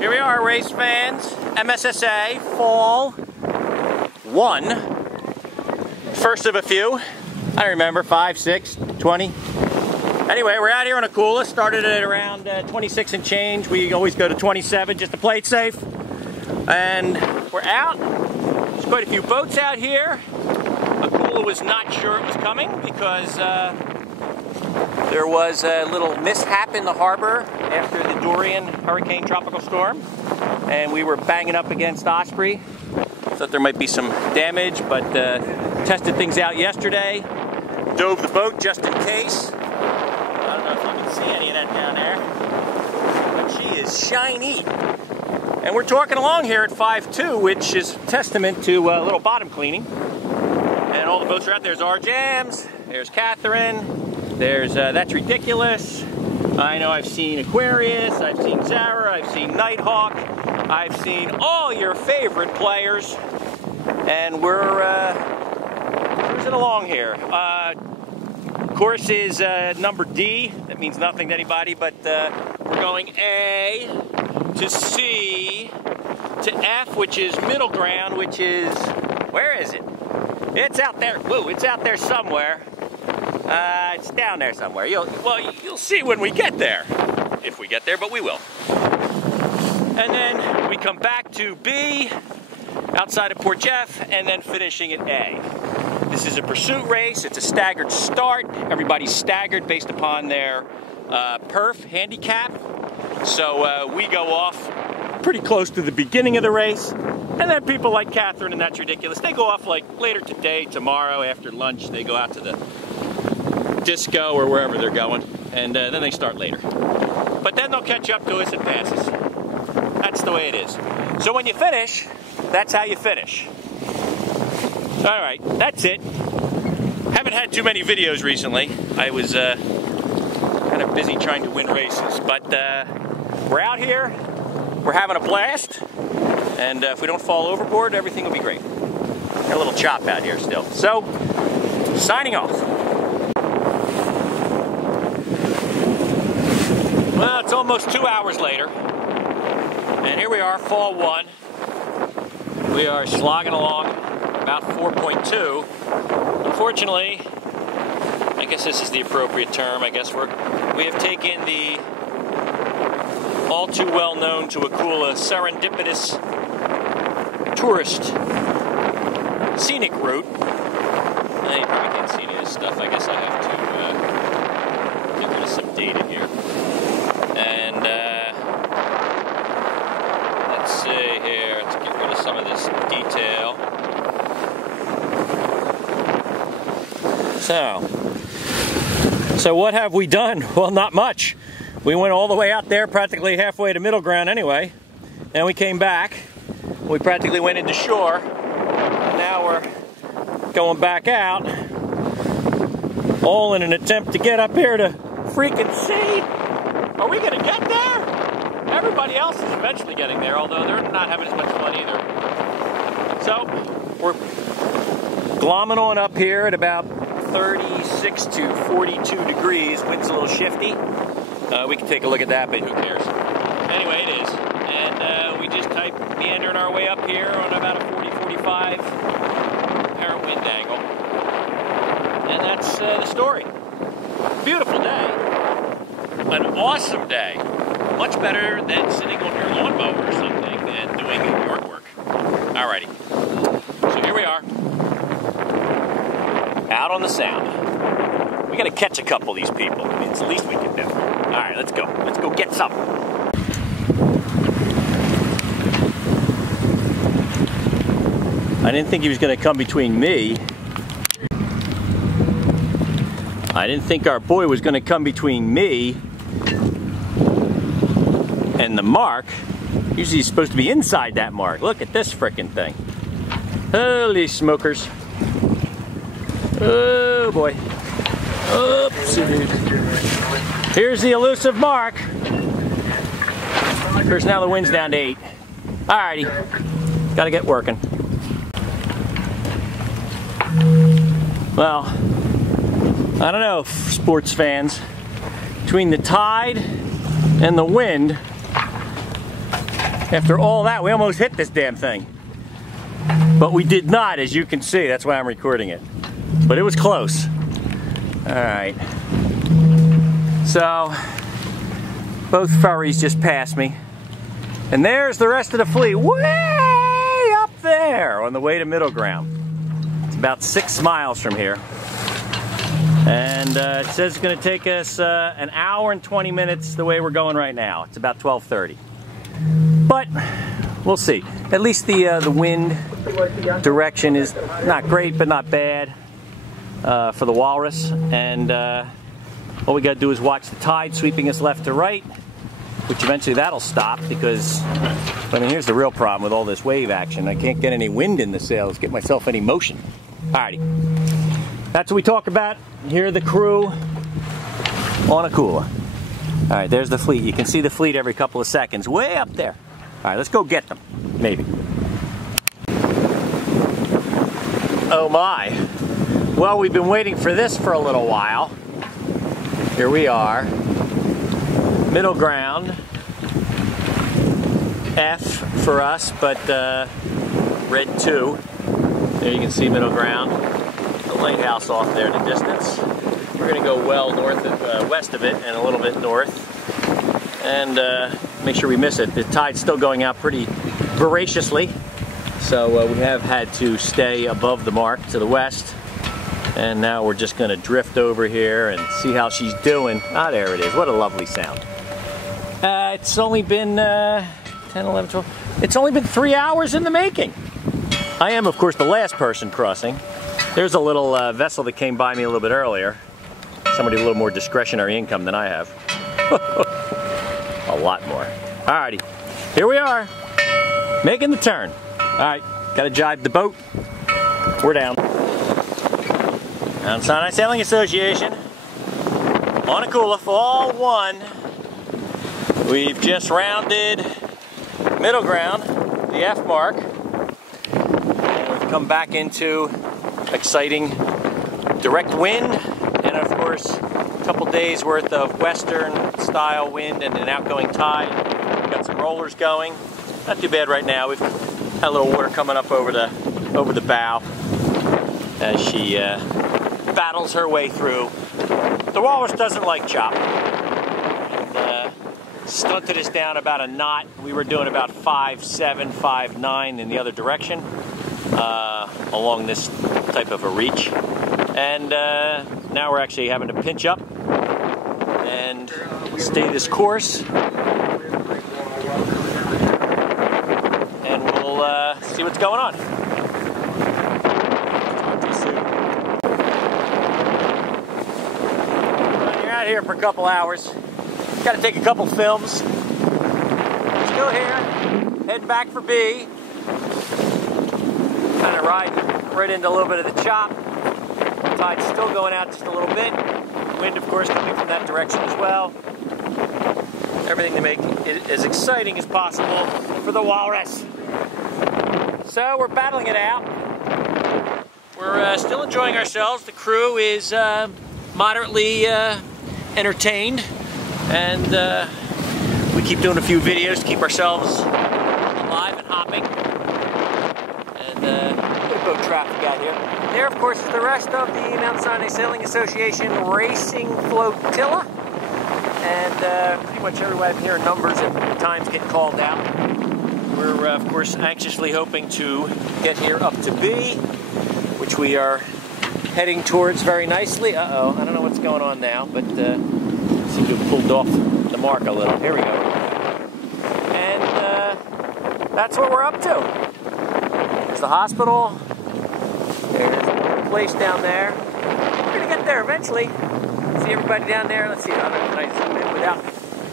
Here we are, race fans. MSSA Fall 1. First of a few. I don't remember, 5, 6, 20. Anyway, we're out here on Akula. Started at around 26 and change. We always go to 27 just to play it safe. And we're out. There's quite a few boats out here. Akula was not sure it was coming because there was a little mishap in the harbor after the Dorian hurricane tropical storm, and we were banging up against Osprey. Thought there might be some damage, but tested things out yesterday. Dove the boat just in case. I don't know if you can see any of that down there, but she is shiny. And we're torquing along here at 5.2, which is testament to a little bottom cleaning. And all the boats are out. There's our Jams, there's Catherine, there's That's Ridiculous. I know I've seen Aquarius, I've seen Zara, I've seen Nighthawk, I've seen all your favorite players, and we're cruising along here. Course is number D. That means nothing to anybody, but we're going A to C to F, which is middle ground, which is, where is it? It's out there. Whoa, it's out there somewhere. It's down there somewhere. You'll see when we get there. If we get there, but we will. And then we come back to B, outside of Port Jeff, and then finishing at A. This is a pursuit race. It's a staggered start. Everybody's staggered based upon their perf handicap. So we go off pretty close to the beginning of the race. And then people like Catherine and That's Ridiculous, they go off like later today, tomorrow, after lunch. They go out to the disco or wherever they're going, and then they start later. But then they'll catch up to us and pass us. That's the way it is. So when you finish, that's how you finish. All right, that's it. Haven't had too many videos recently. I was kind of busy trying to win races, but we're out here. We're having a blast, and if we don't fall overboard, everything will be great. Got a little chop out here still. So, signing off. Well, it's almost 2 hours later, and here we are, Fall 1. We are slogging along, about 4.2. Unfortunately, I guess this is the appropriate term. I guess we have taken the all too well known to Akula serendipitous tourist scenic route. You probably can't see any of this stuff. I guess I have to get rid of some data here. And let's see here. Let's get rid of some of this detail. So what have we done? Well, not much. We went all the way out there, practically halfway to middle ground anyway. Then we came back. We practically went into shore. And now we're going back out. All in an attempt to get up here to freaking see. Are we going to get there? Everybody else is eventually getting there, although they're not having as much fun either. So, we're glomming on up here at about 36 to 42 degrees. Wind's a little shifty. We can take a look at that, but who cares? Anyway, it is. And we just meandering our way up here on about a 40-45 apparent wind angle. And that's the story. Beautiful day. An awesome day. Much better than sitting on your lawnmower or something and doing yard work. Alrighty. So here we are. Out on the Sound. We gotta catch a couple of these people. I mean, it's the least we can do. Alright, let's go. Let's go get some. I didn't think he was gonna come between me. I didn't think our boy was gonna come between me and the mark. Usually he's supposed to be inside that mark. Look at this frickin' thing. Holy smokers. Oh boy. Oops. Here's the elusive mark. Of course, now the wind's down to 8. Alrighty. Gotta get working. Well, I don't know, sports fans. Between the tide and the wind, After all that, we almost hit this damn thing. But we did not, as you can see. That's why I'm recording it. But it was close. All right. So, both furries just passed me. And there's the rest of the fleet, way up there on the way to Middle Ground. It's about 6 miles from here. And it says it's going to take us an hour and 20 minutes the way we're going right now. It's about 12:30. But we'll see. At least the wind direction is not great, but not bad for the Walrus. And all we got to do is watch the tide sweeping us left to right, which eventually that'll stop because, I mean, here's the real problem with all this wave action. I can't get any wind in the sails, get myself any motion. Alrighty. That's what we talk about. Here are the crew on Akula. Alright, there's the fleet. You can see the fleet every couple of seconds, way up there. Alright, let's go get them. Maybe. Oh my. Well, we've been waiting for this for a little while. Here we are. Middle Ground. F for us, but red 2. There you can see Middle Ground. The lighthouse off there in the distance. We're going to go well north of, west of it and a little bit north. And make sure we miss it. The tide's still going out pretty voraciously. So we have had to stay above the mark to the west. And now we're just going to drift over here and see how she's doing. Ah, there it is. What a lovely sound. It's only been 10, 11, 12. It's only been 3 hours in the making. I am, of course, the last person crossing. There's a little vessel that came by me a little bit earlier. Somebody with a little more discretionary income than I have. A lot more. Alrighty, here we are, making the turn. Alright, gotta jibe the boat. We're down. Mount Sinai Sailing Association on Akula, Fall 1. We've just rounded Middle Ground, the F mark. And we've come back into exciting direct wind and of course a couple days worth of western style wind and an outgoing tide. We've got some rollers going. Not too bad right now. We've had a little water coming up over the bow as she battles her way through. The Walrus doesn't like chop. And, stunted us down about a knot. We were doing about 5.7, 5.9 in the other direction along this type of a reach. And now we're actually having to pinch up and stay this course. And we'll see what's going on. Talk to you soon. Well, you're out here for a couple hours. Got to take a couple films. Still here, heading back for B. Kind of riding right into a little bit of the chop. The tide's still going out just a little bit. Wind, of course, coming from that direction as well. Everything to make it as exciting as possible for the Walrus. So we're battling it out. We're still enjoying ourselves. The crew is moderately entertained. And we keep doing a few videos to keep ourselves alive and hopping. And a bit of boat traffic out here. There, of course, is the rest of the Mount Sinai Sailing Association Racing Flotilla. And pretty much everybody up here in numbers at times get called out. We're, of course, anxiously hoping to get here up to B, which we are heading towards very nicely. Uh-oh, I don't know what's going on now, but seem to have pulled off the mark a little. Here we go. And that's what we're up to. There's the hospital. There's the place down there. We're going to get there eventually. See everybody down there. Let's see. Can I zoom in without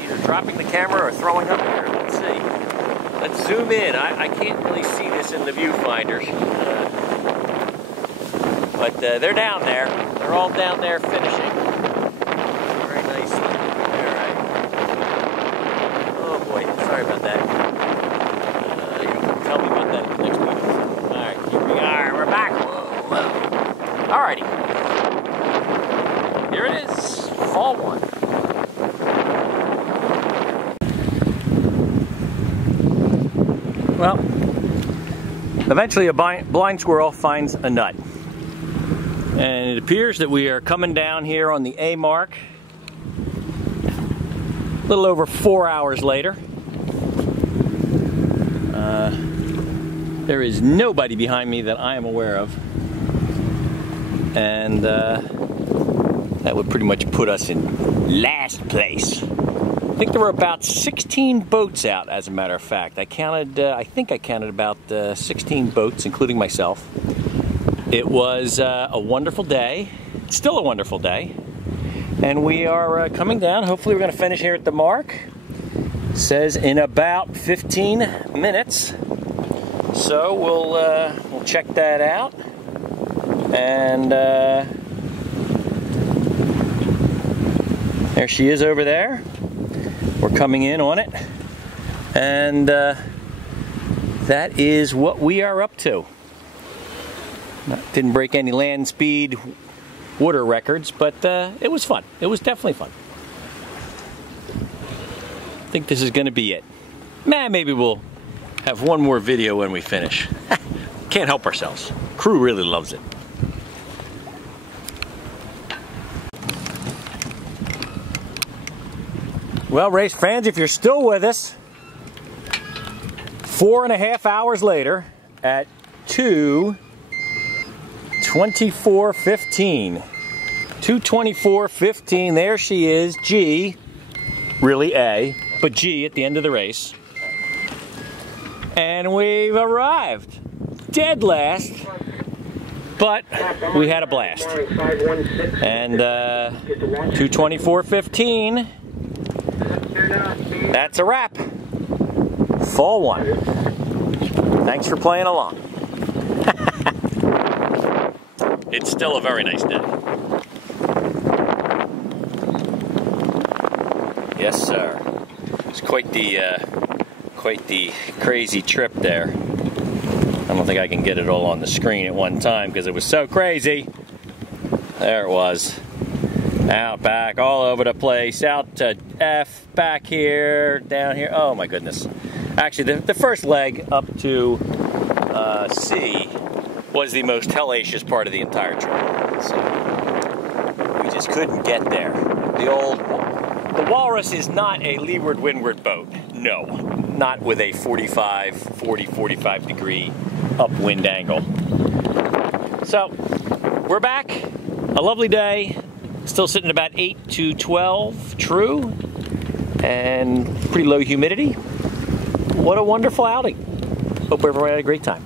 either dropping the camera or throwing up here? Let's see. Let's zoom in. I can't really see this in the viewfinders. But they're down there. They're all down there finishing. Very nicely. All right. Oh boy, sorry about that. You'll tell me about that next week. All right, here we are. We're back. Whoa. All righty. Here it is. Fall 1. Eventually a blind squirrel finds a nut. And it appears that we are coming down here on the A mark a little over 4 hours later. There is nobody behind me that I am aware of. And that would pretty much put us in last place. I think there were about 16 boats out, as a matter of fact. I think I counted about 16 boats, including myself. It was a wonderful day. It's still a wonderful day. And we are coming down. Hopefully we're going to finish here at the mark. It says in about 15 minutes. So we'll check that out. And there she is over there. We're coming in on it. And that is what we are up to. Didn't break any land speed water records, but it was fun. It was definitely fun. I think this is going to be it. Maybe we'll have one more video when we finish. Can't help ourselves. Crew really loves it. Well, race fans, if you're still with us, 4.5 hours later at 2:24:15. 2:24:15, there she is, G, really A, but G at the end of the race. And we've arrived. Dead last, but we had a blast. And 2:24:15, that's a wrap. Fall 1. Thanks for playing along. It's still a very nice day. Yes, sir. It's quite the crazy trip there. I don't think I can get it all on the screen at one time because it was so crazy. There it was. Out, back, all over the place. Out to F, back here, down here. Oh my goodness. Actually, the first leg up to C was the most hellacious part of the entire trip. So we just couldn't get there. The Walrus is not a leeward-windward boat. No, not with a 45 degree upwind angle. So we're back. A lovely day. Still sitting about 8 to 12 true, and pretty low humidity. What a wonderful outing. Hope everyone had a great time.